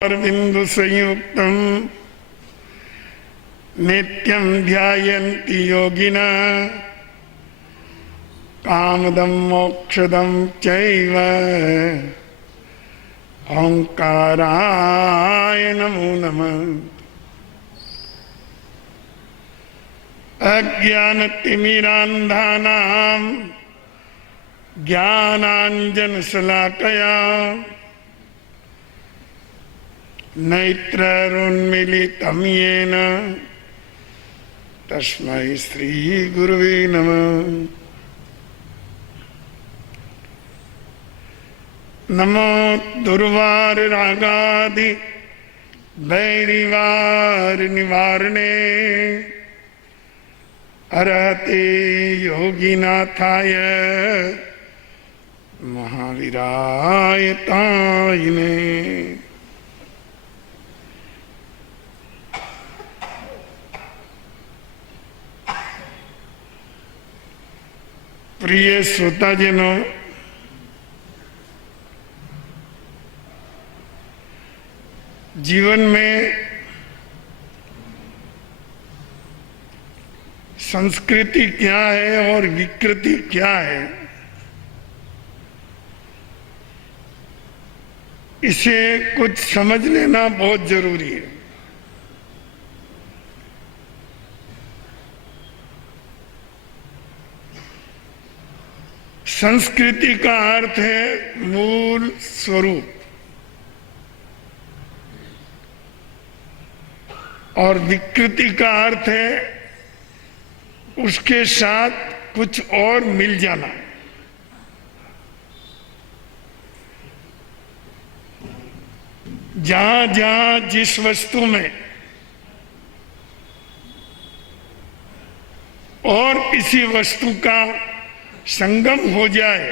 अरविंद संयुक्तम नित्यं ध्यायन्ति योगिना कामदं मोक्षदं चैव ओंकाराय नमो नमः। अज्ञानतिमिरान्धानां ज्ञानाञ्जनशलाकया नेत्रैरुन्मीलितं येन तस्मै श्रीगुरुवे नमः। नमो दुर्वाररागादि वैरिवार निवारणे अरहते योगिनाथाय महावीराय तायिने। प्रिय श्रोताजनों, जीवन में संस्कृति क्या है और विकृति क्या है, इसे कुछ समझ लेना बहुत जरूरी है। संस्कृति का अर्थ है मूल स्वरूप और विकृति का अर्थ है उसके साथ कुछ और मिल जाना। जहां जहां जिस वस्तु में और किसी वस्तु का संगम हो जाए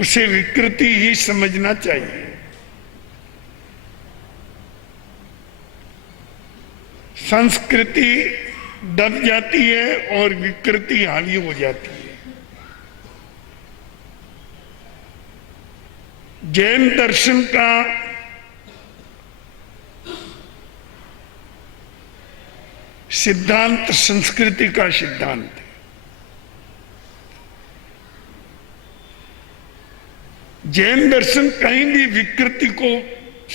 उसे विकृति ही समझना चाहिए। संस्कृति दब जाती है और विकृति हावी हो जाती है। जैन दर्शन का सिद्धांत संस्कृति का सिद्धांत है। जैन दर्शन कहीं भी विकृति को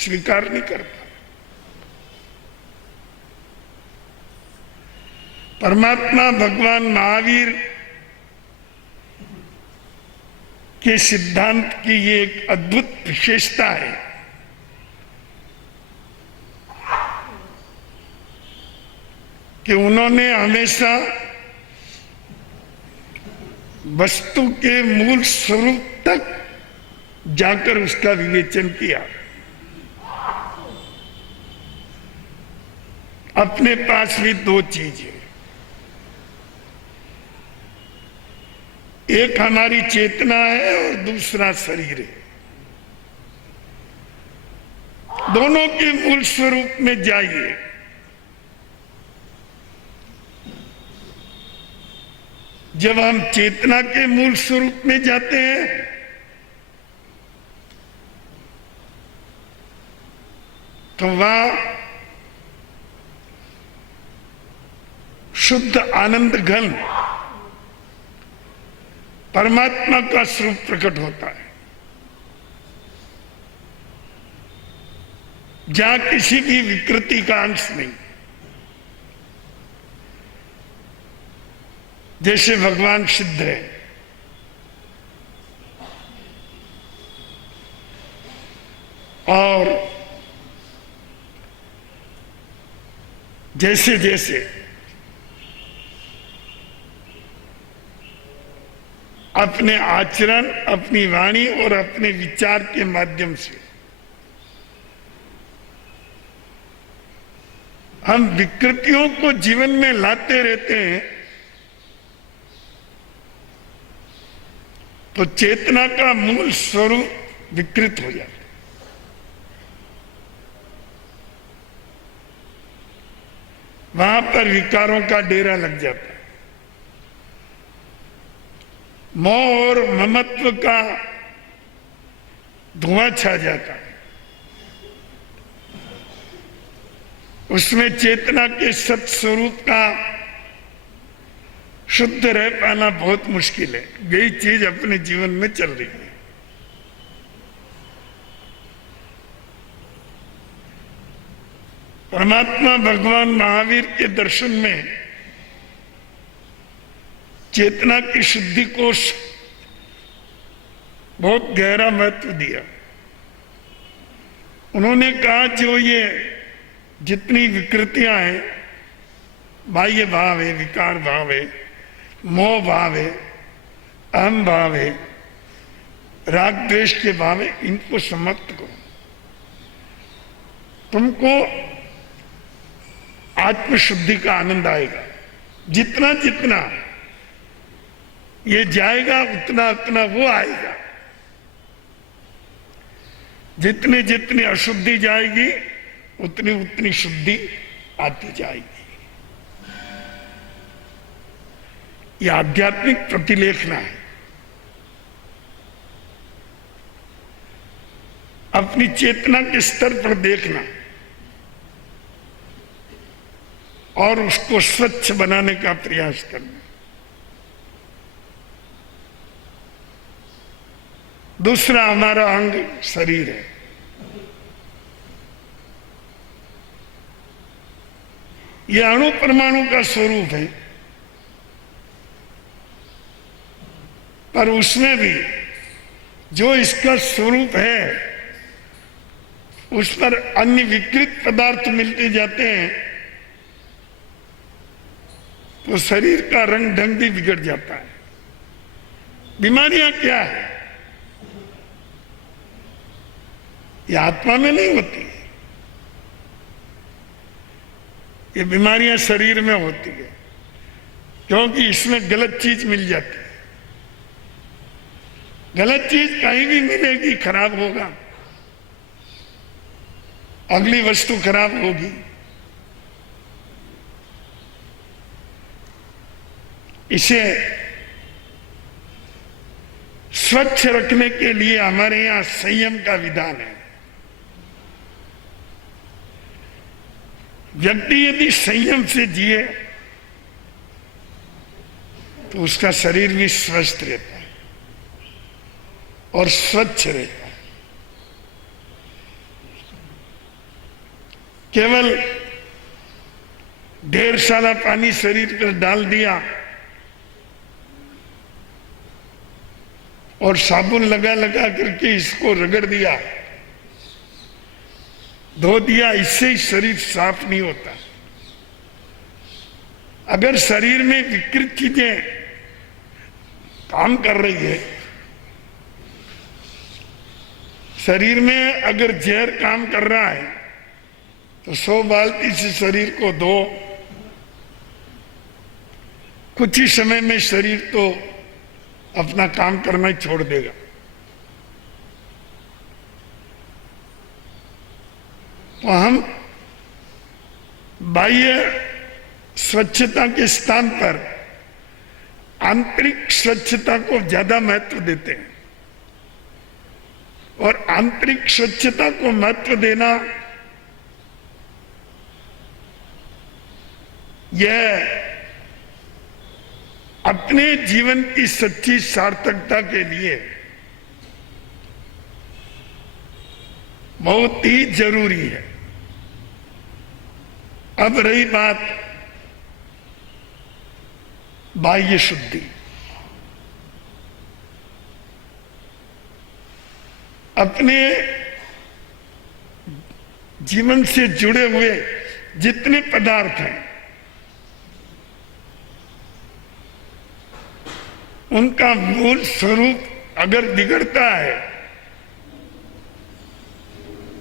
स्वीकार नहीं करता। परमात्मा भगवान महावीर के सिद्धांत की ये एक अद्भुत विशेषता है कि उन्होंने हमेशा वस्तु के मूल स्वरूप तक जाकर उसका विवेचन किया। अपने पास भी दो चीज है, एक हमारी चेतना है और दूसरा शरीर है। दोनों के मूल स्वरूप में जाइए। जब हम चेतना के मूल स्वरूप में जाते हैं तो वह शुद्ध आनंद घन परमात्मा का स्वरूप प्रकट होता है, जहां किसी भी विकृति का अंश नहीं। जैसे भगवान सिद्ध है, और जैसे जैसे अपने आचरण, अपनी वाणी और अपने विचार के माध्यम से हम विकृतियों को जीवन में लाते रहते हैं, तो चेतना का मूल स्वरूप विकृत हो जाता है। वहां पर विकारों का डेरा लग जाता है। मोह और ममत्व का धुआं छा जाता है। उसमें चेतना के सत स्वरूप का शुद्ध रह पाना बहुत मुश्किल है। यही चीज अपने जीवन में चल रही है। परमात्मा भगवान महावीर के दर्शन में चेतना की शुद्धि को बहुत गहरा महत्व दिया। उन्होंने कहा जो ये जितनी विकृतियां हैं, बाह्य भाव है, विकार भाव है, मोह भाव है, अहम भाव है, राग द्वेष के भाव है, इनको समाप्त करो। तुमको आत्मशुद्धि का आनंद आएगा। जितना जितना ये जाएगा उतना उतना वो आएगा। जितने जितनी अशुद्धि जाएगी उतनी उतनी शुद्धि आती जाएगी। ये आध्यात्मिक प्रतिलेखना है। अपनी चेतना के स्तर पर देखना और उसको स्वच्छ बनाने का प्रयास करना। दूसरा हमारा अंग शरीर है। यह अणु परमाणु का स्वरूप है, पर उसमें भी जो इसका स्वरूप है उस पर अन्य विकृत पदार्थ मिलते जाते हैं, तो शरीर का रंग ढंग भी बिगड़ जाता है। बीमारियां क्या है? ये आत्मा में नहीं होती, ये बीमारियां शरीर में होती है, क्योंकि इसमें गलत चीज मिल जाती है। गलत चीज कहीं भी मिलेगी खराब होगा, अगली वस्तु खराब होगी। इसे स्वच्छ रखने के लिए हमारे यहां संयम का विधान है। व्यक्ति यदि संयम से जिए तो उसका शरीर भी स्वस्थ रहता है और स्वच्छ रहता है। केवल ढेर सारा पानी शरीर पर डाल दिया और साबुन लगा लगा करके इसको रगड़ दिया, धो दिया, इससे ही शरीर साफ नहीं होता। अगर शरीर में विकृत चीजें काम कर रही है, शरीर में अगर जहर काम कर रहा है, तो 100 बाल्टी से शरीर को धो, कुछ ही समय में शरीर तो अपना काम करना ही छोड़ देगा। तो हम बाह्य स्वच्छता के स्थान पर आंतरिक स्वच्छता को ज्यादा महत्व देते हैं, और आंतरिक स्वच्छता को महत्व देना यह अपने जीवन की सच्ची सार्थकता के लिए बहुत ही जरूरी है। अब रही बात बाह्य शुद्धि। अपने जीवन से जुड़े हुए जितने पदार्थ हैं उनका मूल स्वरूप अगर बिगड़ता है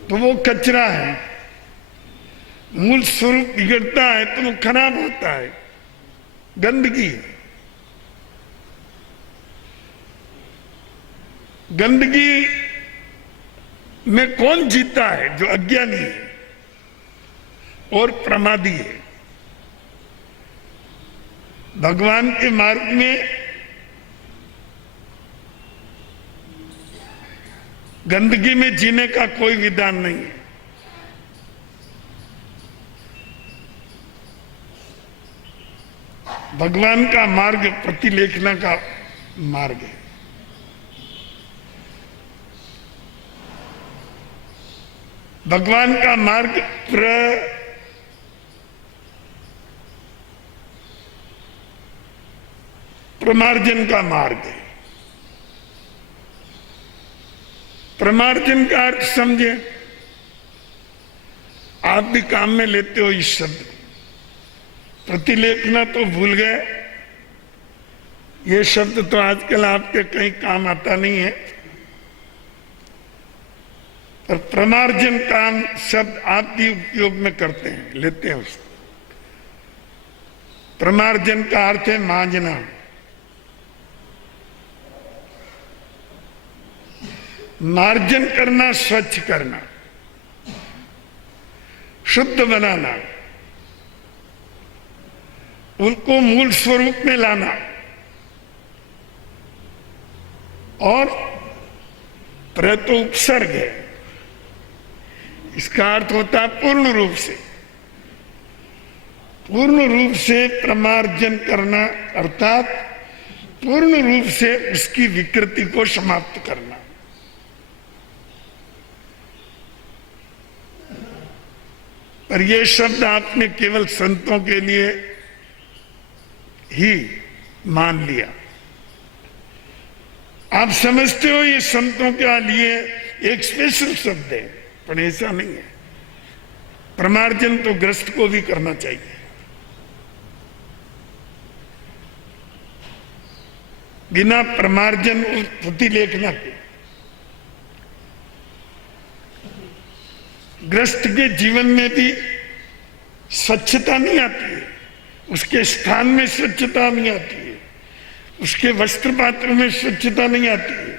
तो वो कचरा है। मूल स्वरूप बिगड़ता है तो वो खराब होता है, गंदगी। गंदगी में कौन जीता है? जो अज्ञानी है और प्रमादी है। भगवान के मार्ग में गंदगी में जीने का कोई विधान नहीं है। भगवान का मार्ग प्रतिलेखना का मार्ग है। भगवान का मार्ग प्रमार्जन का मार्ग है। प्रमार्जन का अर्थ समझे। आप भी काम में लेते हो इस शब्द को। प्रतिलेखना तो भूल गए। ये शब्द तो आजकल आपके कहीं काम आता नहीं है, पर प्रमार्जन काम शब्द आप भी उपयोग में करते हैं, लेते हैं उसको। प्रमार्जन का अर्थ है मांजना। मार्जन करना, स्वच्छ करना, शुद्ध बनाना, उनको मूल स्वरूप में लाना। और प्र तो उपसर्ग है, इसका अर्थ होता है पूर्ण रूप से। पूर्ण रूप से प्रमार्जन करना अर्थात पूर्ण रूप से उसकी विकृति को समाप्त करना। पर यह शब्द आपने केवल संतों के लिए ही मान लिया। आप समझते हो ये संतों के लिए एक स्पेशल शब्द है, पर ऐसा नहीं है। प्रमार्जन तो ग्रस्त को भी करना चाहिए। बिना प्रमार्जन प्रतिलेखना के ग्रस्त के जीवन में भी स्वच्छता नहीं आती है, उसके स्थान में स्वच्छता नहीं आती है, उसके वस्त्र पात्र में स्वच्छता नहीं आती है,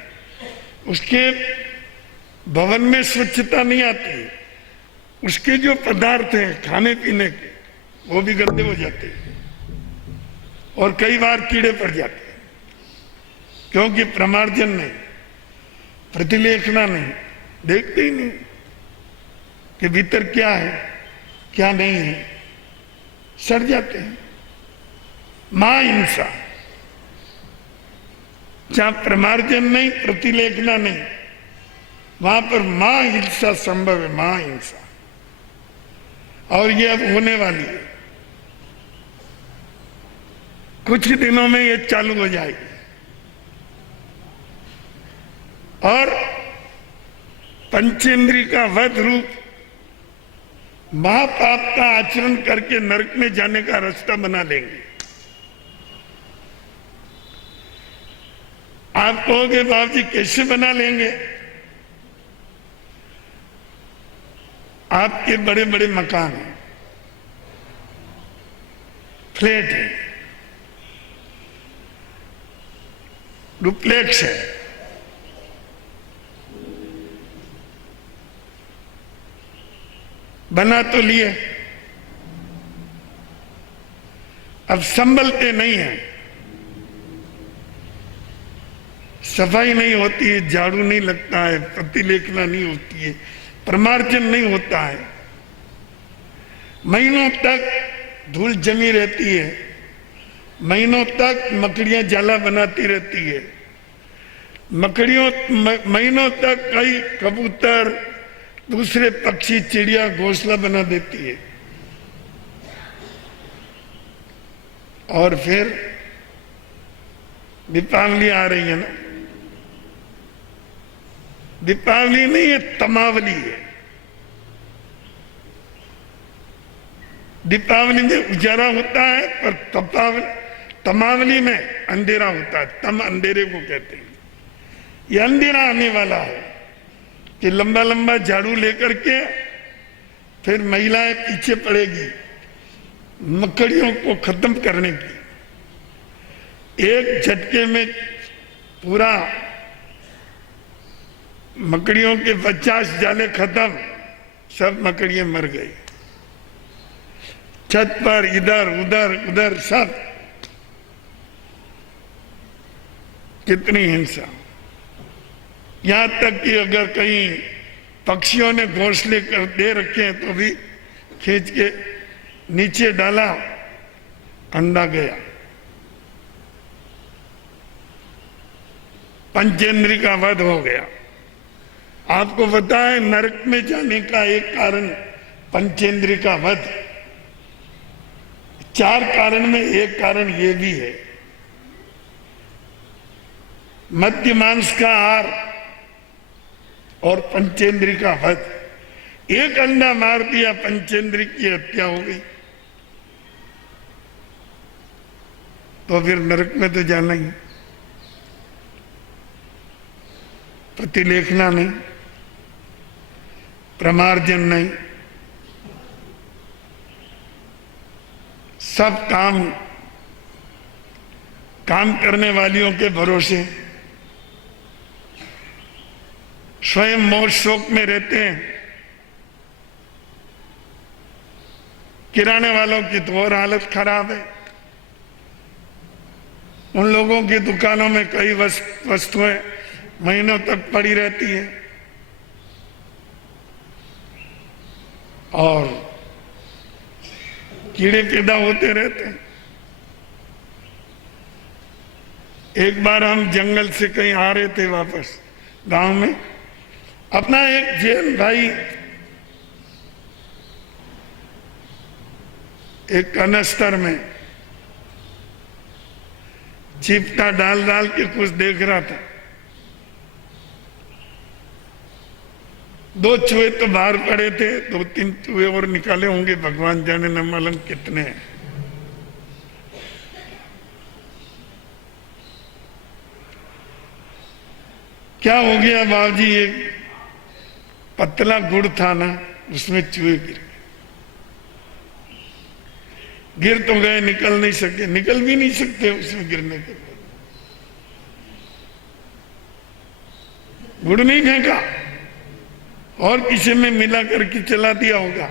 उसके भवन में स्वच्छता नहीं आती है, उसके जो पदार्थ हैं खाने पीने के वो भी गंदे हो जाते हैं और कई बार कीड़े पड़ जाते हैं, क्योंकि प्रमार्जन नहीं, प्रतिलेखना नहीं, देखते ही नहीं कि भीतर क्या है क्या नहीं है, सड़ जाते हैं। मां हिंसा, जहां प्रमार्जन नहीं, प्रतिलेखना नहीं, वहां पर मां हिंसा संभव है। मां हिंसा, और ये अब होने वाली है। कुछ दिनों में ये चालू हो जाएगी और पंचेंद्रिय का वध रूप महापाप का आचरण करके नरक में जाने का रास्ता बना लेंगे। आप कहोगे बाबू जी कैसे बना लेंगे? आपके बड़े बड़े मकान हैं, फ्लैट है, डुप्लेक्स है, बना तो लिए, अब संभलते नहीं है, सफाई नहीं होती है, झाड़ू नहीं लगता है, प्रतिलेखना नहीं होती है, प्रमार्जन नहीं होता है, महीनों तक धूल जमी रहती है, महीनों तक मकड़ियां जाला बनाती रहती है, महीनों तक कई कबूतर दूसरे पक्षी चिड़िया घोंसला बना देती है, और फिर दीपावली आ रही है ना, दीपावली नहीं है, तमावली है। दीपावली में उजाला होता है, पर तमावली में अंधेरा होता है। तम अंधेरे को कहते हैं। ये अंधेरा आने वाला है कि लंबा लंबा झाड़ू लेकर के फिर महिलाएं पीछे पड़ेगी मकड़ियों को खत्म करने की। एक झटके में पूरा मकड़ियों के 50 जाले खत्म, सब मकड़ियां मर गई। छत पर इधर उधर उधर सब, कितनी हिंसा। यहां तक कि अगर कहीं पक्षियों ने घोंसले कर दे रखे हैं तो भी खींच के नीचे डाला, अंडा गया। पंचेंद्रिय का वध हो गया। आपको पता है नरक में जाने का एक कारण पंचेंद्रिय का वध। 4 कारण में एक कारण ये भी है, मद्य मांस का आहार और पंचेंद्रिय का वध। एक अंडा मार दिया, पंचेंद्रिय की हत्या हो गई, तो फिर नरक में तो जाना ही। प्रतिलेखना नहीं, प्रमार्जन नहीं, सब काम करने वालियों के भरोसे, स्वयं मोह शोक में रहते हैं। किराने वालों की तो और हालत खराब है। उन लोगों की दुकानों में कई वस्तुएं महीनों तक पड़ी रहती है और कीड़े पैदा होते रहते हैं। एक बार हम जंगल से कहीं आ रहे थे वापस गांव में, अपना एक जैन भाई एक कनस्तर में चिपटा डाल डाल के कुछ देख रहा था। 2 चूहे तो बाहर पड़े थे, 2-3 चूहे और निकाले होंगे, भगवान जाने न मालूम कितने हैं। क्या हो गया बाबूजी, एक पतला गुड़ था ना, उसमें चूहे गिर तो गए, निकल नहीं सके, निकल भी नहीं सकते उसमें गिरने के बाद। गुड़ नहीं फेंका और किसी में मिला करके चला दिया होगा।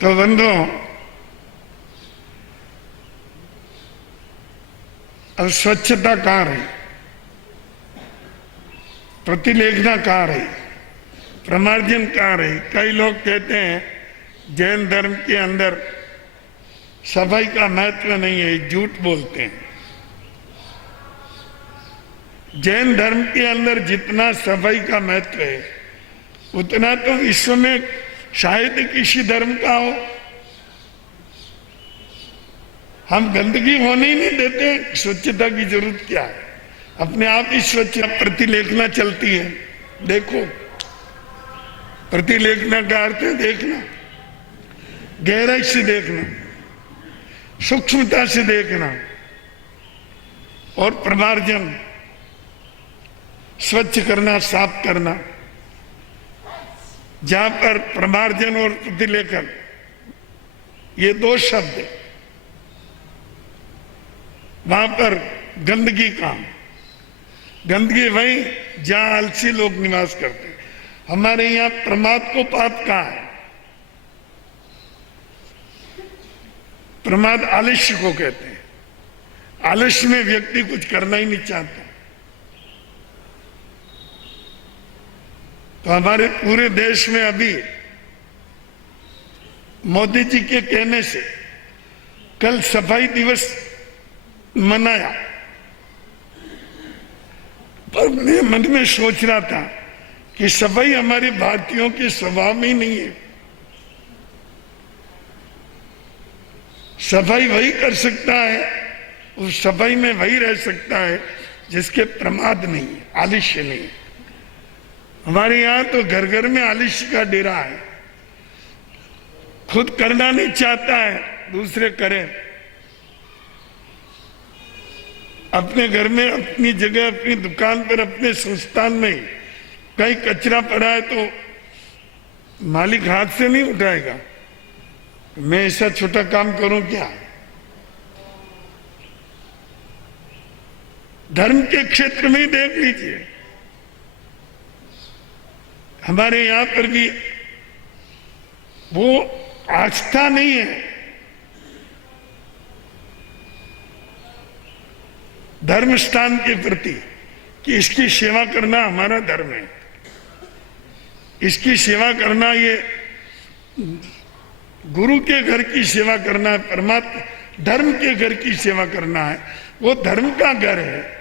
तो बंधुओं, अब स्वच्छता कहाँ रही, प्रतिलेखना कहाँ रही, प्रमार्जन कहाँ रही। कई लोग कहते हैं जैन धर्म के अंदर सफाई का महत्व नहीं है, झूठ बोलते हैं। जैन धर्म के अंदर जितना सफाई का महत्व है उतना तो विश्व में शायद किसी धर्म का हो। हम गंदगी होने ही नहीं देते, स्वच्छता की जरूरत क्या है, अपने आप ही स्वच्छ। प्रतिलेखना चलती है, देखो, प्रतिलेखना का अर्थ है देखना, गहराई से देखना, सूक्ष्मता से देखना, और प्रमार्जन, स्वच्छ करना, साफ करना। जहां पर प्रमार्जन और प्रतिलेखन ये 2 शब्द है, वहां पर गंदगी कहां? गंदगी वहीं जहां आलसी लोग निवास करते हैं। हमारे यहां प्रमाद को पाप कहां है? प्रमाद आलस्य को कहते हैं। आलस्य में व्यक्ति कुछ करना ही नहीं चाहता। तो हमारे पूरे देश में अभी मोदी जी के कहने से कल सफाई दिवस मनाया, पर मैं मन में सोच रहा था कि सफाई हमारे भारतीयों के स्वभाव में ही नहीं है। सफाई वही कर सकता है, उस सफाई में वही रह सकता है जिसके प्रमाद नहीं है, आलस्य नहीं है। हमारे यहां तो घर घर में आलस्य का डेरा है, खुद करना नहीं चाहता है, दूसरे करें। अपने घर में, अपनी जगह, अपनी दुकान पर, अपने संस्थान में कहीं कचरा पड़ा है तो मालिक हाथ से नहीं उठाएगा। मैं ऐसा छोटा काम करूं क्या? धर्म के क्षेत्र में ही देख लीजिए, हमारे यहां पर भी वो आस्था नहीं है धर्म स्थान के प्रति कि इसकी सेवा करना हमारा धर्म है, इसकी सेवा करना ये गुरु के घर की सेवा करना है, परमात्मा धर्म के घर की सेवा करना है। वो धर्म का घर है।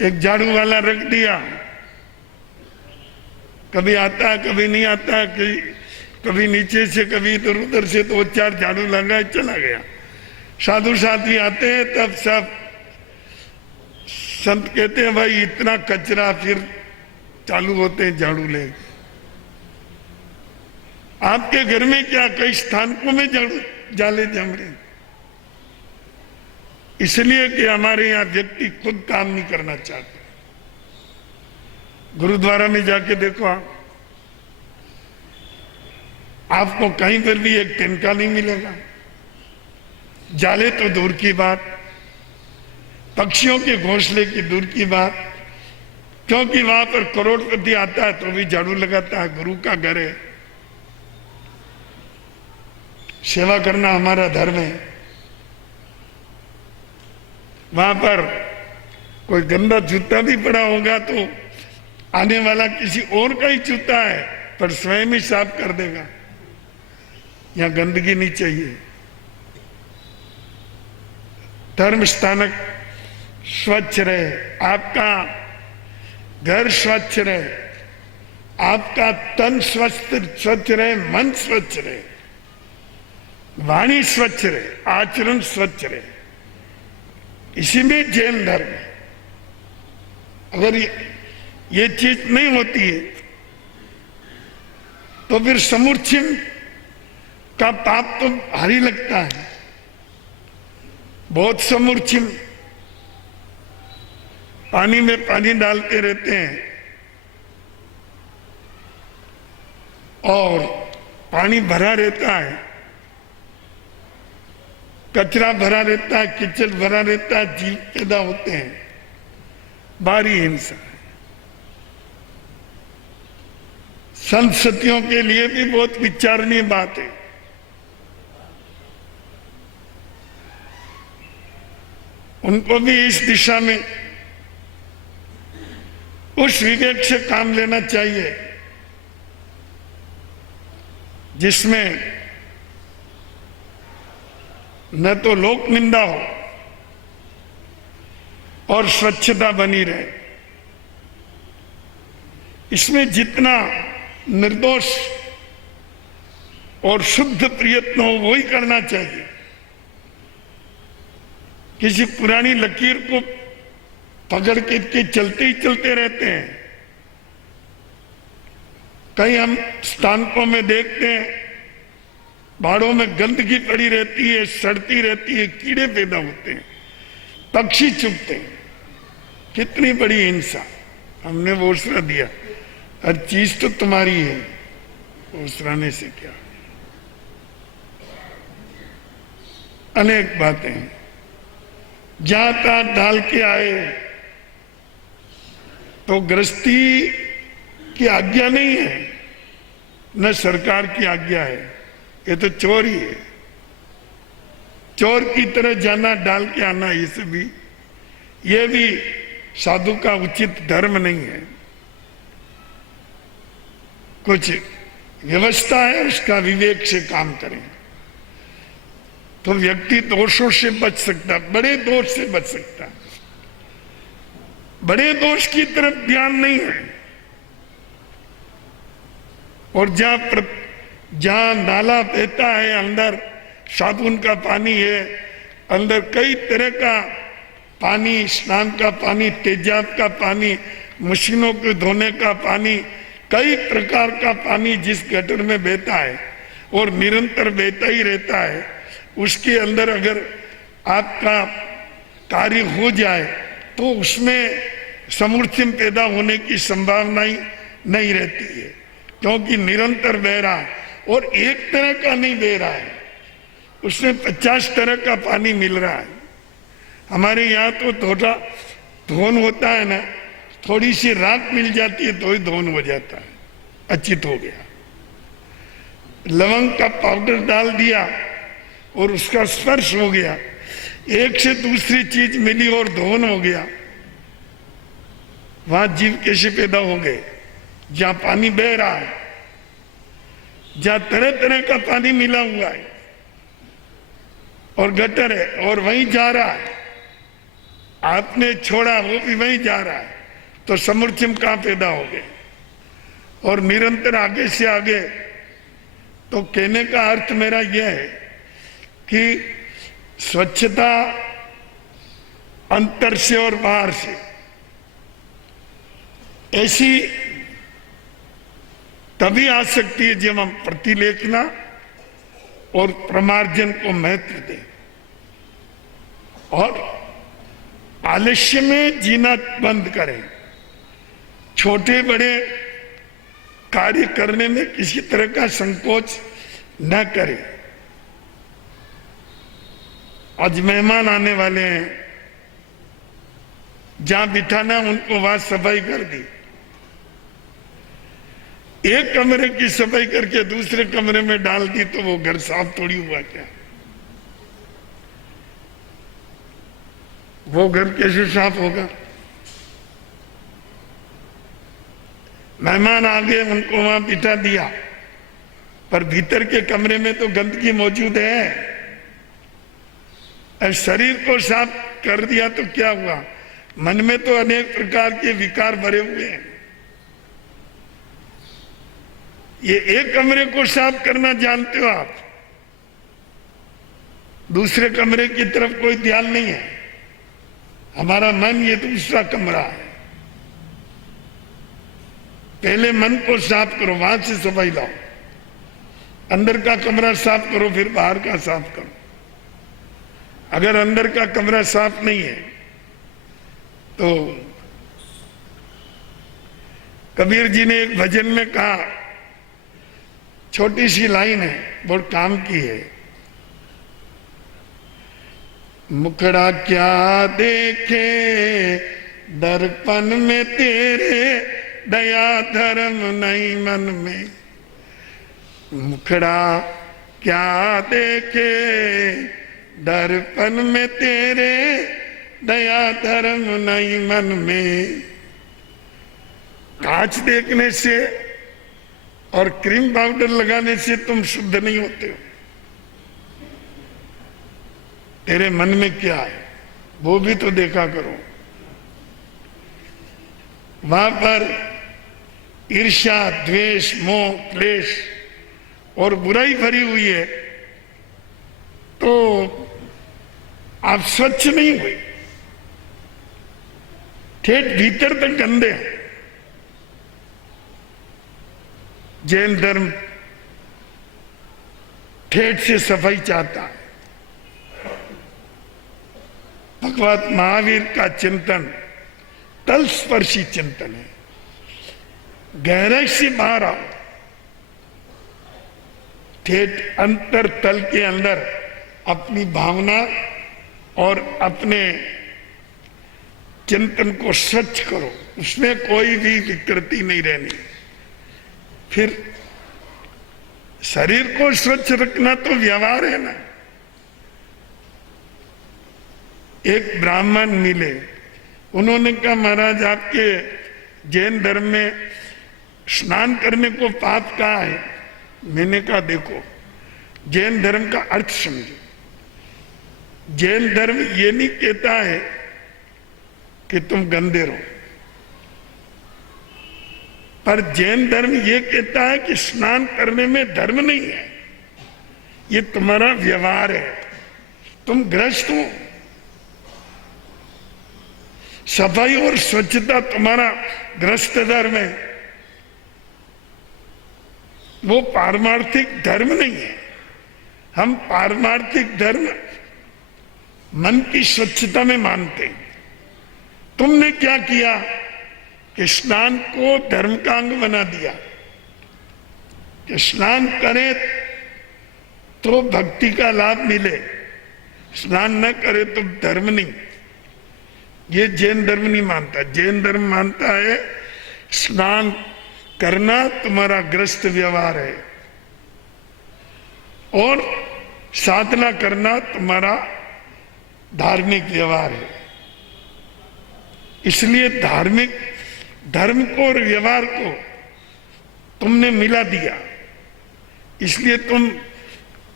एक झाड़ू वाला रख दिया, कभी आता है कभी नहीं आता है, कभी नीचे से कभी इधर उधर से, तो वो 4 झाड़ू लगाए चला गया। साधु साथी आते हैं तब सब संत कहते हैं भाई इतना कचरा, फिर चालू होते हैं झाड़ू ले। आपके घर में क्या कई स्थानों में झाड़ू जाले जम रहे, इसलिए कि हमारे यहां व्यक्ति खुद काम नहीं करना चाहते। गुरुद्वारा में जाके देखो, आपको कहीं पर भी एक तिनका नहीं मिलेगा। जाले तो दूर की बात, पक्षियों के घोंसले की दूर की बात, क्योंकि वहां पर करोड़पति आता है तो भी झाड़ू लगाता है। गुरु का घर है, सेवा करना हमारा धर्म है। वहां पर कोई गंदा जूता भी पड़ा होगा तो आने वाला किसी और का ही जूता है, पर स्वयं ही साफ कर देगा। यहां गंदगी नहीं चाहिए। धर्म स्थानक स्वच्छ रहे, आपका घर स्वच्छ रहे, आपका तन स्वच्छ रहे, मन स्वच्छ रहे, वाणी स्वच्छ रहे, आचरण स्वच्छ रहे। इसी में जैन धर्म है। अगर ये चीज नहीं होती है तो फिर समुच्चय का पाप तो भारी लगता है। बहुत समुच्चय पानी में पानी डालते रहते हैं और पानी भरा रहता है, कचरा भरा रहता है, कीचड़ भरा रहता है, जीव पैदा होते हैं, भारी हिंसा है। संस्थितियों के लिए भी बहुत विचारणीय बात है। उनको भी इस दिशा में उस विवेक से काम लेना चाहिए जिसमें न तो लोक निंदा हो और स्वच्छता बनी रहे। इसमें जितना निर्दोष और शुद्ध प्रयत्न हो वही करना चाहिए। किसी पुरानी लकीर को पकड़ के चलते ही चलते रहते हैं। कहीं हम स्थानकों में देखते हैं बाड़ों में गंदगी पड़ी रहती है, सड़ती रहती है, कीड़े पैदा होते हैं, पक्षी चुगते हैं। कितनी बड़ी हिंसा। हमने वोसरा दिया, हर चीज तो तुम्हारी है, वोसराने से क्या। अनेक बातें हैं। जहां तक डाल के आए तो गृहस्थी की आज्ञा नहीं है, न सरकार की आज्ञा है। ये तो चोर ही है। चोर की तरह जाना, डाल के आना, ये भी साधु का उचित धर्म नहीं है। कुछ व्यवस्था है, उसका विवेक से काम करें तो व्यक्ति दोषों से बच सकता, बड़े दोष से बच सकता। बड़े दोष की तरफ ध्यान नहीं है। और जहां नाला बहता है, अंदर साबुन का पानी है, अंदर कई तरह का पानी, स्नान का पानी, तेजाब का पानी, मशीनों को धोने का पानी, कई प्रकार का पानी जिस गटर में बहता है और निरंतर बहता ही रहता है, उसके अंदर अगर आपका कार्य हो जाए तो उसमें समूर्छन पैदा होने की संभावना ही नहीं रहती है, क्योंकि निरंतर बह रहा है और एक तरह का नहीं बह रहा है, उसमें 50 तरह का पानी मिल रहा है। हमारे यहाँ तो थोड़ा धोन होता है ना, थोड़ी सी राख मिल जाती है तो ही धोन हो जाता है, अचित हो गया। लवंग का पाउडर डाल दिया और उसका स्पर्श हो गया, एक से दूसरी चीज मिली और धोन हो गया। वहां जीव कैसे पैदा हो गए? जहां पानी बह रहा है, जहां तरह तरह का पानी मिला हुआ है और गटर है और वहीं जा रहा है, आपने छोड़ा वो भी वहीं जा रहा है, तो समुद्र कहां पैदा हो गए? और निरंतर आगे से आगे। तो कहने का अर्थ मेरा यह है कि स्वच्छता अंतर से और बाहर से ऐसी तभी आ सकती है जब हम प्रतिलेखना और प्रमार्जन को महत्व दें और आलस्य में जीना बंद करें, छोटे बड़े कार्य करने में किसी तरह का संकोच न करें। आज मेहमान आने वाले हैं, जहां बिठाना उनको वहां सफाई कर दी, एक कमरे की सफाई करके दूसरे कमरे में डाल दी तो वो घर साफ थोड़ी हुआ क्या? वो घर कैसे साफ होगा? मेहमान आ गए, उनको वहां बिठा दिया, पर भीतर के कमरे में तो गंदगी मौजूद है। शरीर को साफ कर दिया तो क्या हुआ? मन में तो अनेक प्रकार के विकार भरे हुए हैं। ये एक कमरे को साफ करना जानते हो आप, दूसरे कमरे की तरफ कोई ध्यान नहीं है। हमारा मन ये दूसरा कमरा है। पहले मन को साफ करो, वहां से सफाई लाओ। अंदर का कमरा साफ करो, फिर बाहर का साफ करो। अगर अंदर का कमरा साफ नहीं है तो कबीर जी ने एक भजन में कहा, छोटी सी लाइन है, बहुत काम की है। मुखड़ा क्या देखे दर्पण में तेरे, दया धर्म नहीं मन में। मुखड़ा क्या देखे दर्पण में तेरे, दया धर्म नहीं मन में। कांच देखने से और क्रीम पाउडर लगाने से तुम शुद्ध नहीं होते हो। तेरे मन में क्या है वो भी तो देखा करो। वहां पर ईर्ष्या, द्वेष, मोह, क्लेश और बुराई भरी हुई है तो आप स्वच्छ नहीं हुए, ठेठ भीतर तक गंदे हैं। जैन धर्म ठेठ से सफाई चाहता है। भगवान महावीर का चिंतन तलस्पर्शी चिंतन है। गहराई से बाहर आओ, ठेठ अंतर तल के अंदर अपनी भावना और अपने चिंतन को स्वच्छ करो, उसमें कोई भी विकृति नहीं रहनी। फिर शरीर को स्वच्छ रखना तो व्यवहार है ना। एक ब्राह्मण मिले, उन्होंने कहा महाराज आपके जैन धर्म में स्नान करने को पाप कहा है। मैंने कहा देखो, जैन धर्म का अर्थ समझो। जैन धर्म ये नहीं कहता है कि तुम गंदे रहो, पर जैन धर्म ये कहता है कि स्नान करने में धर्म नहीं है, ये तुम्हारा व्यवहार है। तुम गृहस्थ हो, सफाई और स्वच्छता तुम्हारा गृहस्थ धर्म है, वो पारमार्थिक धर्म नहीं है। हम पारमार्थिक धर्म मन की स्वच्छता में मानते हैं। तुमने क्या किया? कि स्नान को धर्म का अंग बना दिया कि स्नान करें तो भक्ति का लाभ मिले, स्नान न करे तो धर्म नहीं। ये जैन धर्म नहीं मानता। जैन धर्म मानता है स्नान करना तुम्हारा ग्रस्त व्यवहार है और साधना करना तुम्हारा धार्मिक व्यवहार है। इसलिए धार्मिक धर्म को और व्यवहार को तुमने मिला दिया, इसलिए तुम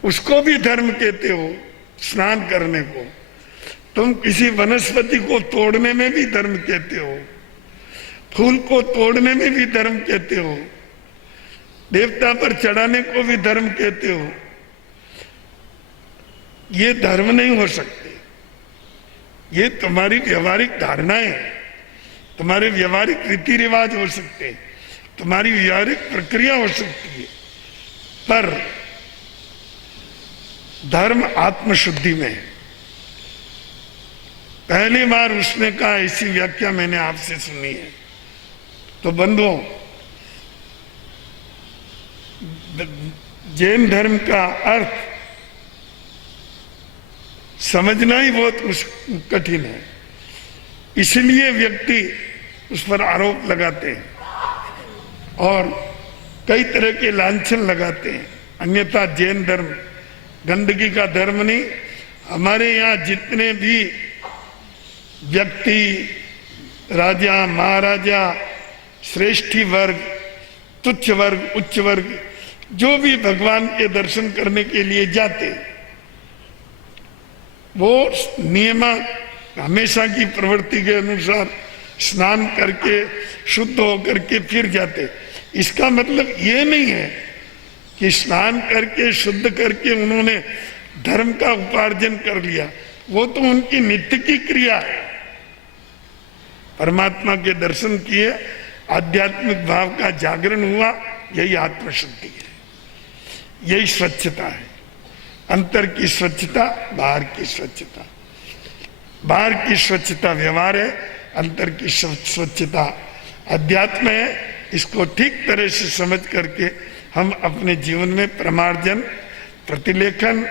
उसको भी धर्म कहते हो। स्नान करने को तुम किसी वनस्पति को तोड़ने में भी धर्म कहते हो, फूल को तोड़ने में भी धर्म कहते हो, देवता पर चढ़ाने को भी धर्म कहते हो। ये धर्म नहीं हो सकते। ये तुम्हारी व्यवहारिक धारणाएं, तुम्हारे व्यवहारिक रीति रिवाज हो सकते हैं, तुम्हारी व्यवहारिक प्रक्रिया हो सकती है, पर धर्म आत्मशुद्धि में है। पहली बार उसने कहा, ऐसी व्याख्या मैंने आपसे सुनी है। तो बंधुओं, जैन धर्म का अर्थ समझना ही बहुत कठिन है, इसलिए व्यक्ति उस पर आरोप लगाते हैं और कई तरह के लांछन लगाते हैं। अन्यथा जैन धर्म गंदगी का धर्म नहीं। हमारे यहाँ जितने भी व्यक्ति, राजा महाराजा, श्रेष्ठी वर्ग, तुच्छ वर्ग, उच्च वर्ग, जो भी भगवान के दर्शन करने के लिए जाते, वो नियम हमेशा की प्रवृत्ति के अनुसार स्नान करके शुद्ध होकर के फिर जाते। इसका मतलब ये नहीं है कि स्नान करके शुद्ध करके उन्होंने धर्म का उपार्जन कर लिया, वो तो उनकी नित्य की क्रिया है। परमात्मा के दर्शन किए, आध्यात्मिक भाव का जागरण हुआ, यही आत्मशुद्धि है, यही स्वच्छता है। अंतर की स्वच्छता, बाहर की स्वच्छता। बाहर की स्वच्छता व्यवहार है, अंतर की स्वच्छता अध्यात्म है। इसको ठीक तरह से समझ करके हम अपने जीवन में प्रमार्जन, प्रतिलेखन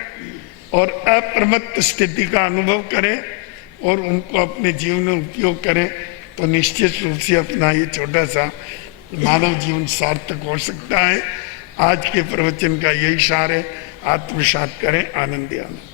और अप्रमत्त स्थिति का अनुभव करें और उनको अपने जीवन में उपयोग करें, तो निश्चित रूप से अपना ये छोटा सा मानव जीवन सार्थक हो सकता है। आज के प्रवचन का यही सार है। आत्मसात करें, आनंद आनंद।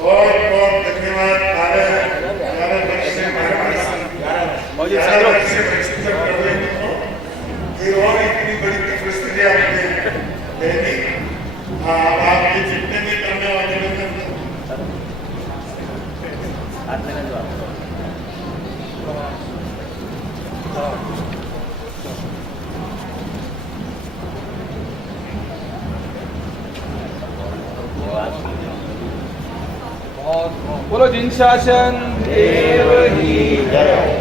बहुत धन्यवाद। और इतनी बड़ी परिस्थिति आपने आपके जितने भी करने वाले बोलो जिन शासन देव ही जय।